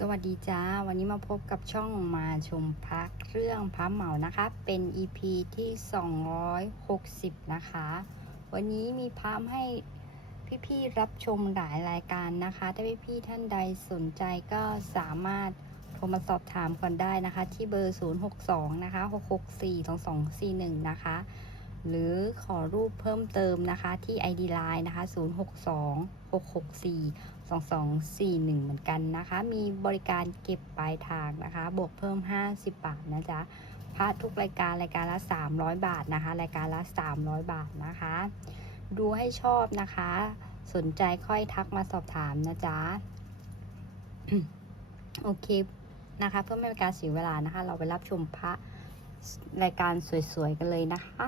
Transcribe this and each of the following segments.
สวัสดีจ้า วันนี้มาพบกับช่องมาชมพักเรื่องพระเหมานะคะ เป็น EP ที่ 260 นะคะ วันนี้มีพามให้พี่ๆรับชมหลายรายการนะคะ ถ้าพี่ๆท่านใดสนใจก็สามารถโทรมาสอบถามก่อนได้นะคะ ที่เบอร์ 062 นะคะ 664 2241 นะคะ หรือขอรูปเพิ่มเติมนะคะที่ ID Line นะคะ 062 664 2241 เหมือนกันนะคะ มีบริการเก็บปลายทางนะคะ บวกเพิ่ม 50 บาทนะจ๊ะพาทุกรายการรายการละ 300 บาทนะคะ รายการละ 300 บาทนะคะ ดูให้ชอบนะคะ สนใจค่อยทักมาสอบถามนะจ๊ะ โอเคนะคะ เพื่อไม่เป็นการเสียเวลานะคะ เราไปรับชมพระรายการสวยๆกันเลยนะคะ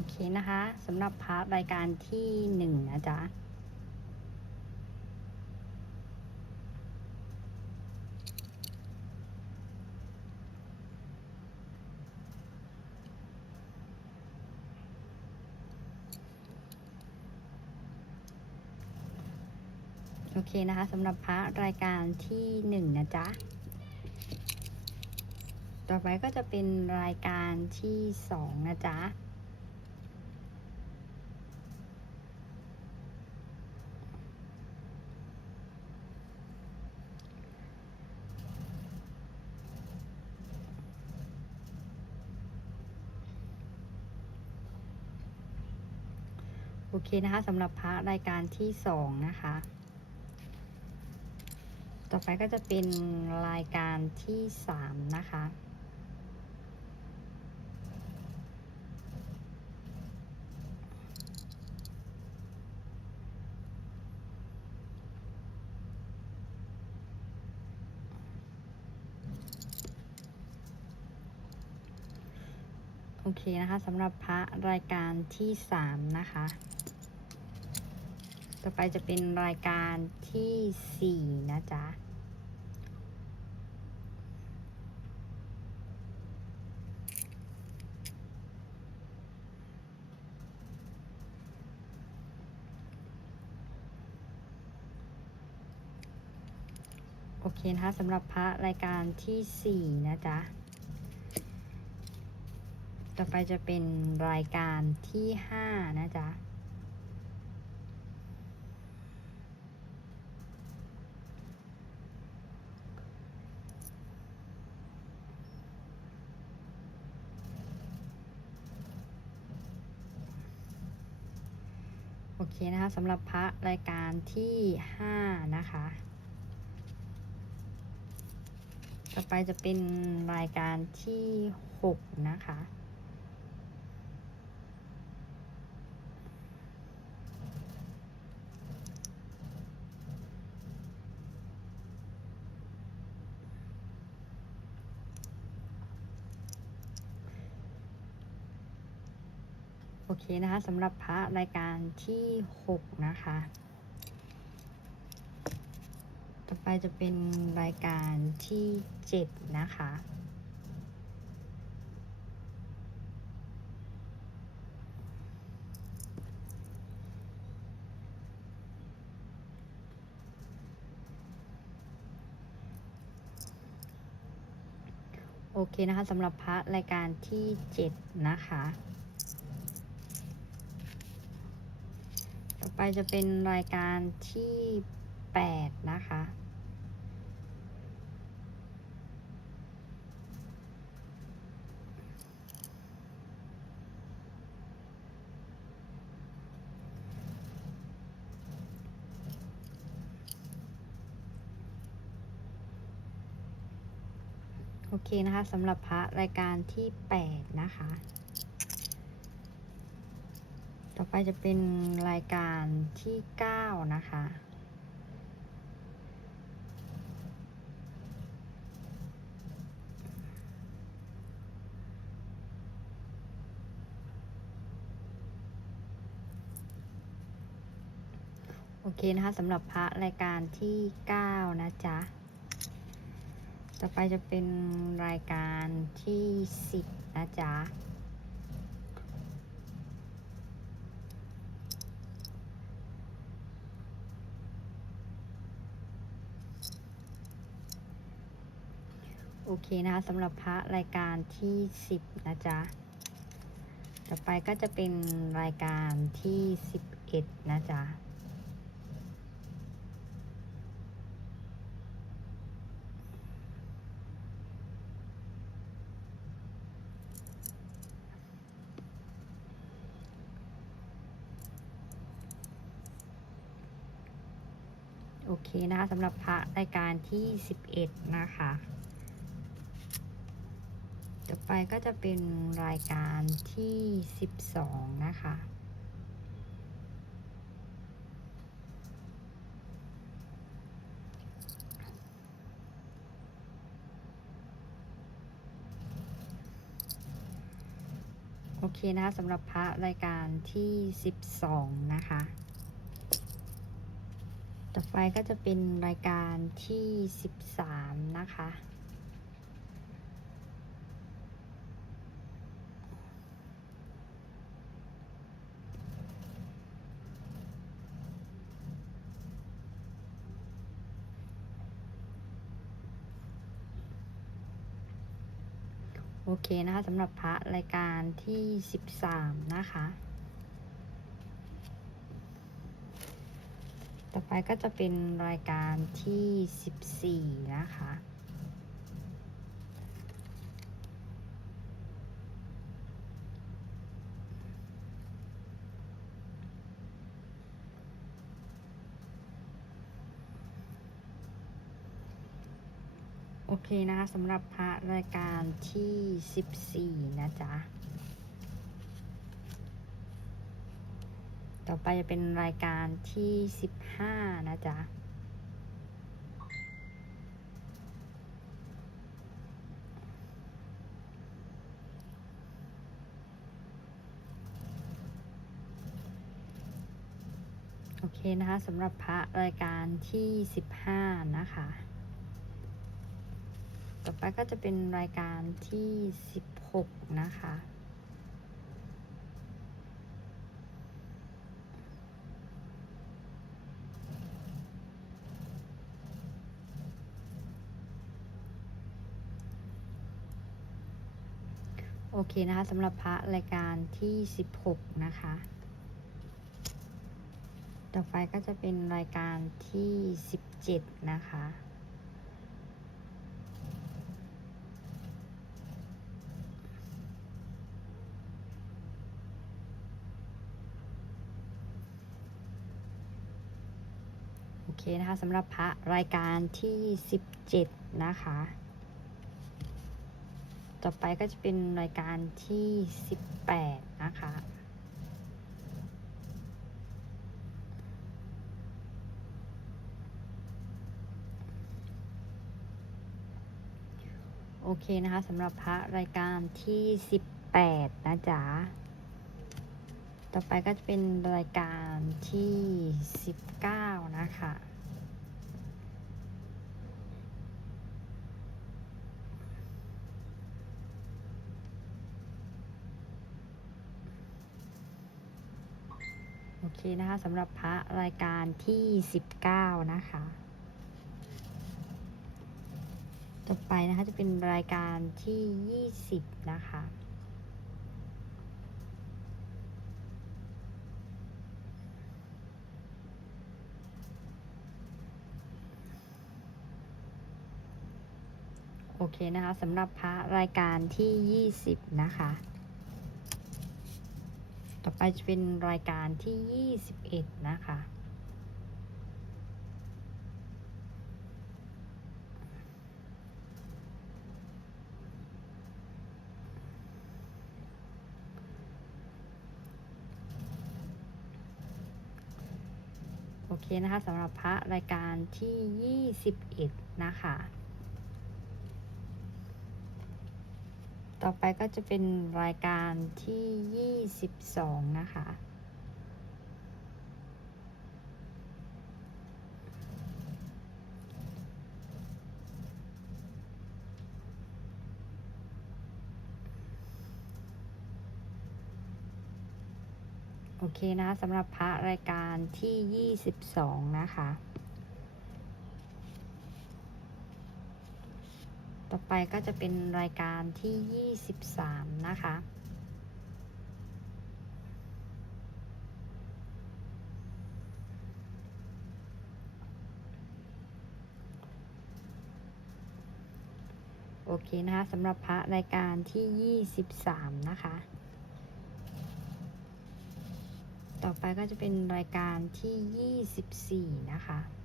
อเคนะคะสำหรับพาร์ทรายการที่หนึ่งนะจ๊ะโอเคนะคะสำหรับพระรายการที่หนึ่งนะจ๊ะ ต่อไปก็จะเป็นรายการที่สองนะจ๊ะ เคนะคะสำหรับพระรายการที่สองนะคะ ต่อไปก็จะเป็นรายการที่สามนะคะโอเคนะคะสำหรับพระรายการที่สามนะคะ ต่อไปจะเป็นรายการที่สี่นะจ๊ะ โอเคนะคะสำหรับพระรายการที่สี่นะจ๊ะ ต่อไปจะเป็นรายการที่ห้านะจ๊ะ เคนะคะสำหรับพระรายการที่ห้านะคะ ต่อไปจะเป็นรายการที่หกนะคะ โอเคนะคะสำหรับพระรายการที่หกนะคะ ต่อไปจะเป็นรายการที่เจ็ดนะคะ โอเคนะคะสำหรับพระรายการที่เจ็ดนะคะ ต่อไปจะเป็นรายการที่แปดนะคะ โอเคนะคะสำหรับพระรายการที่แปดนะคะ ต่อไปจะเป็นรายการที่เก้านะคะโโอเคนะคะสำหรับพระรายการที่ 9 นะจ๊ะ ต่อไปจะเป็นรายการที่ 10 นะจ๊ะ โอเคนะคะสำหรับพระรายการที่ 10 นะจ๊ะ ต่อไปก็จะเป็นรายการที่ 11 นะจ๊ะโอเคนะคะสำหรับพระรายการที่ 11 นะคะ ต่อไปก็จะเป็นรายการที่ 12 นะคะ โอเคนะคะสำหรับพระรายการที่ 12 นะคะ ต่อไปก็จะเป็นรายการที่ 13 นะคะ อเคนะคะสำหรับพระรายการที่13นะคะ ต่อไปก็จะเป็นรายการที่14นะคะ เคนะคะสำหรับพระรายการที่ 14 นะจ๊ะ ต่อไปจะเป็นรายการที่ 15 นะจ๊ะ โอเคนะคะสำหรับพระรายการที่ 15 นะคะ ต่อไปก็จะเป็นรายการที่ 16 นะคะ โอเคนะคะสำหรับพระรายการที่ 16 นะคะ ต่อไปก็จะเป็นรายการที่ 17 นะคะ เคนะคะสำหรับพระรายการที่ 17 นะคะ ต่อไปก็จะเป็นรายการที่ 18 นะคะโอเคนะคะสำหรับพระรายการที่ 18 นะจ๊ะ ต่อไปก็จะเป็นรายการที่ 19 นะคะ เคนะคะสำหรับพระรายการที่19นะคะ ต่อไปนะคะจะเป็นรายการที่20นะคะโอเคนะคะสำหรับพระรายการที่ 20 นะคะ ต่อไปจะเป็นรายการที่ 21 นะคะ โอเคนะคะสำหรับพระรายการที่ 21 นะคะ ต่อไปก็จะเป็นรายการที่ 22 นะคะ โอเคนะสำหรับพระรายการที่ 22 นะคะ ไปก็จะเป็นรายการที่ 23 นะคะ โอเคนะคะสำหรับพระรายการที่ 23 นะคะ ต่อไปก็จะเป็นรายการที่ 24 นะคะ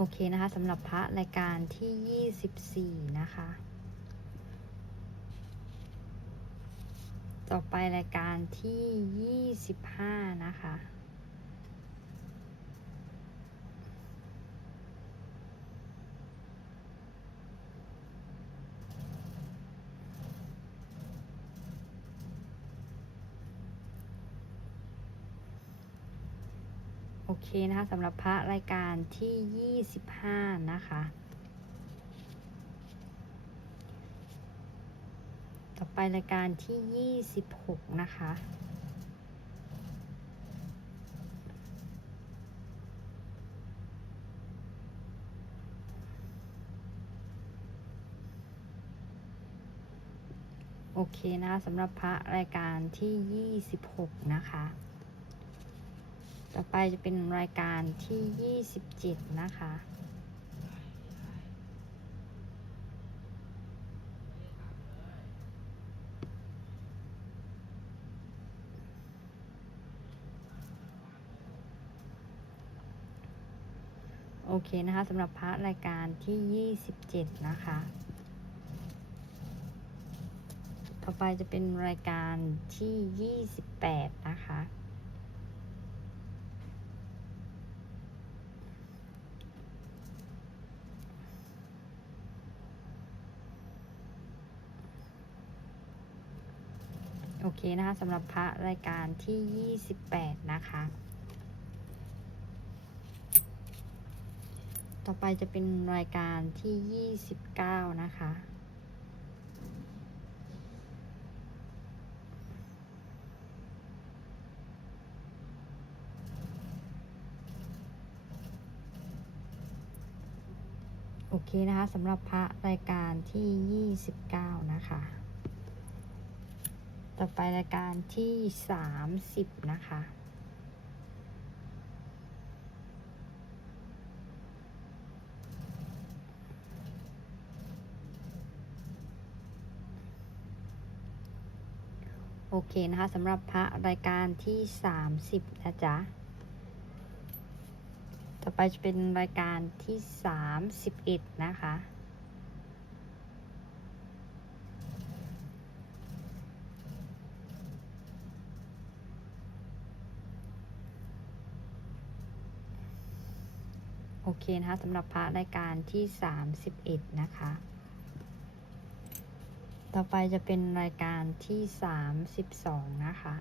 โอเคนะคะสำหรับพระรายการที่ 24 นะคะ ต่อไปรายการที่ 25 นะคะ เคนะคะสำหรับพระรายการที่ 25 นะคะ ต่อไปรายการที่ 26 นะคะโอเคนะคะสำหรับพระรายการที่ 26 นะคะ ต่อไปจะเป็นรายการที่ 27 นะคะ โอเคนะคะสำหรับพระรายการที่ 27 นะคะ ต่อไปจะเป็นรายการที่ 28 นะคะ เคนะคะสำหรับพระรายการที่ 28 นะคะ ต่อไปจะเป็นรายการที่ 29 นะคะโอเคนะคะสำหรับพระรายการที่ 29 นะคะ ต่อไปรายการที่30นะคะโอเคนะคะสำหรับพระรายการที่ 30 นะจ๊ะ ต่อไปจะเป็นรายการที่ 31 นะคะ โอเคนะคะสำหรับพระรายการที่ 31 นะคะ ต่อไปจะเป็นรายการที่ 32 นะคะ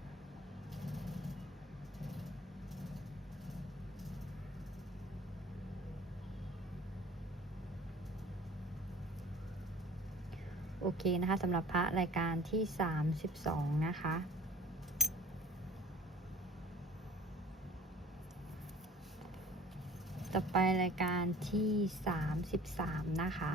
โอเคนะคะสำหรับพระรายการที่ 32 นะคะ ต่อไปรายการที่33นะคะ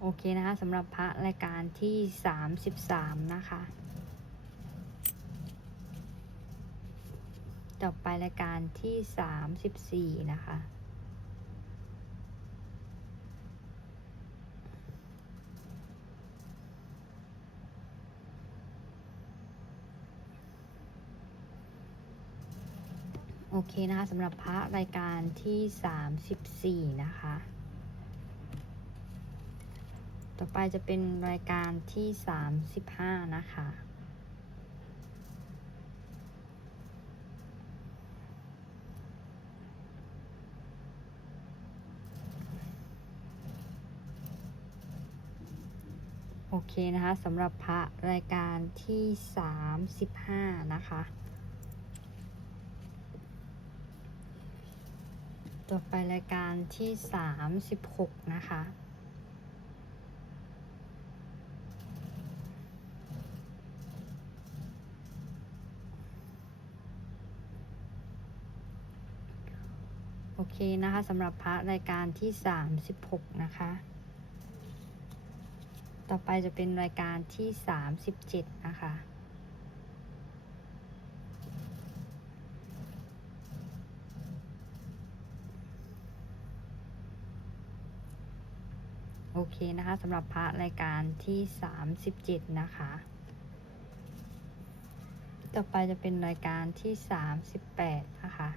โอเคนะคะสำหรับพระรายการที่33นะคะ ต่อไปรายการที่34นะคะ โอเคนะคะสำหรับพระรายการที่ 34 นะคะ ต่อไปจะเป็นรายการที่ 35 นะคะโอเคนะคะสำหรับพระรายการที่ 35 นะคะ ต่อไปรายการที่36นะคะ โอเคนะคะสำหรับพระรายการที่36นะคะ ต่อไปจะเป็นรายการที่37นะคะ เคนะคะสำหรับพระรายการที่ 37 นะคะ ต่อไปจะเป็นรายการที่ 38 นะคะ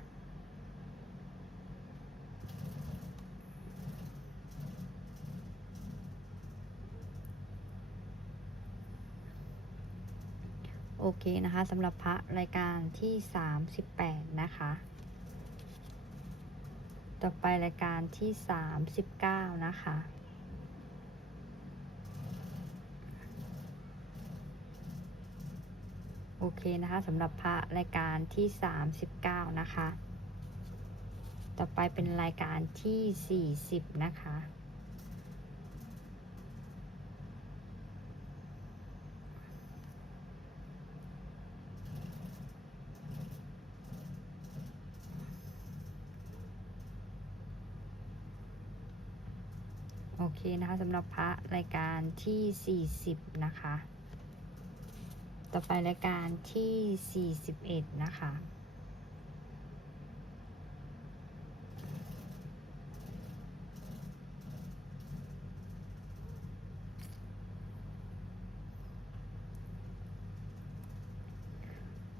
โอเคนะคะสำหรับพระรายการที่ 38 นะคะ ต่อไปรายการที่ 39 นะคะ อเคนะคะสำหรับพระรายการที่ 39 นะคะ ต่อไปเป็นรายการที่ 40 นะคะ โอเคนะคะสำหรับพระรายการที่ 40 นะคะ ต่อไปรายการที่ 41 นะคะ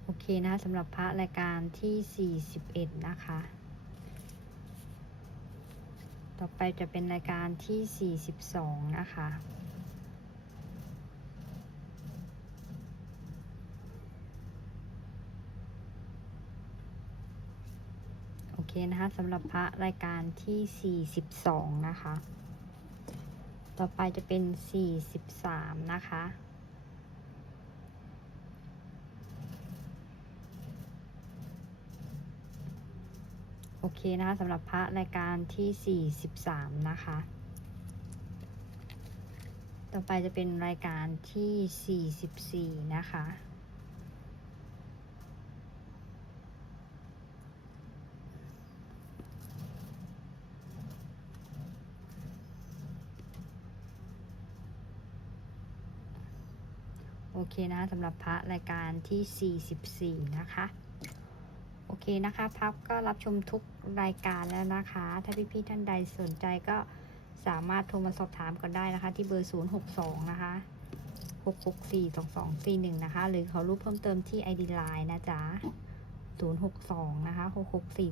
โอเคนะคะสำหรับพระรายการที่ 41 นะคะ ต่อไปจะเป็นรายการที่ 42 นะคะ โอเค นะคะสำหรับพระรายการที่ 42 นะคะ ต่อไปจะเป็น 43 นะคะโอเคนะคะสำหรับพระรายการที่ 43 นะคะ ต่อไปจะเป็นรายการที่ 44 นะคะ เคนะสำหรับพระรายการที่ 44 นะคะ โอเคนะคะพับก็รับชมทุกรายการแล้วนะคะ ถ้าพี่ๆท่านใดสนใจก็สามารถโทรมาสอบถามกันได้นะคะ ที่เบอร์ 062 นะคะ 6642241 นะคะ หรือเขารูปเพิ่มเติมที่ ID Line นะจ๊ะ 062 นะคะ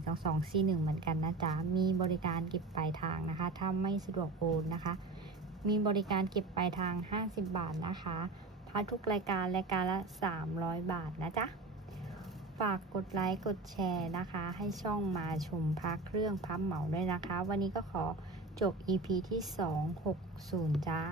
6642241 เหมือนกันนะจ๊ะ มีบริการเก็บปลายทางนะคะ ถ้าไม่สะดวกโอนนะคะ มีบริการเก็บปลายทาง 50 บาทนะคะ พาทุกรายการรายการละ 300 บาทนะจ๊ะ ฝากกดไลค์กดแชร์นะคะ ให้ช่องมาชมพักเครื่องพับเหมาด้วยนะคะ วันนี้ก็ขอจบ EP ที่ 260 จ้า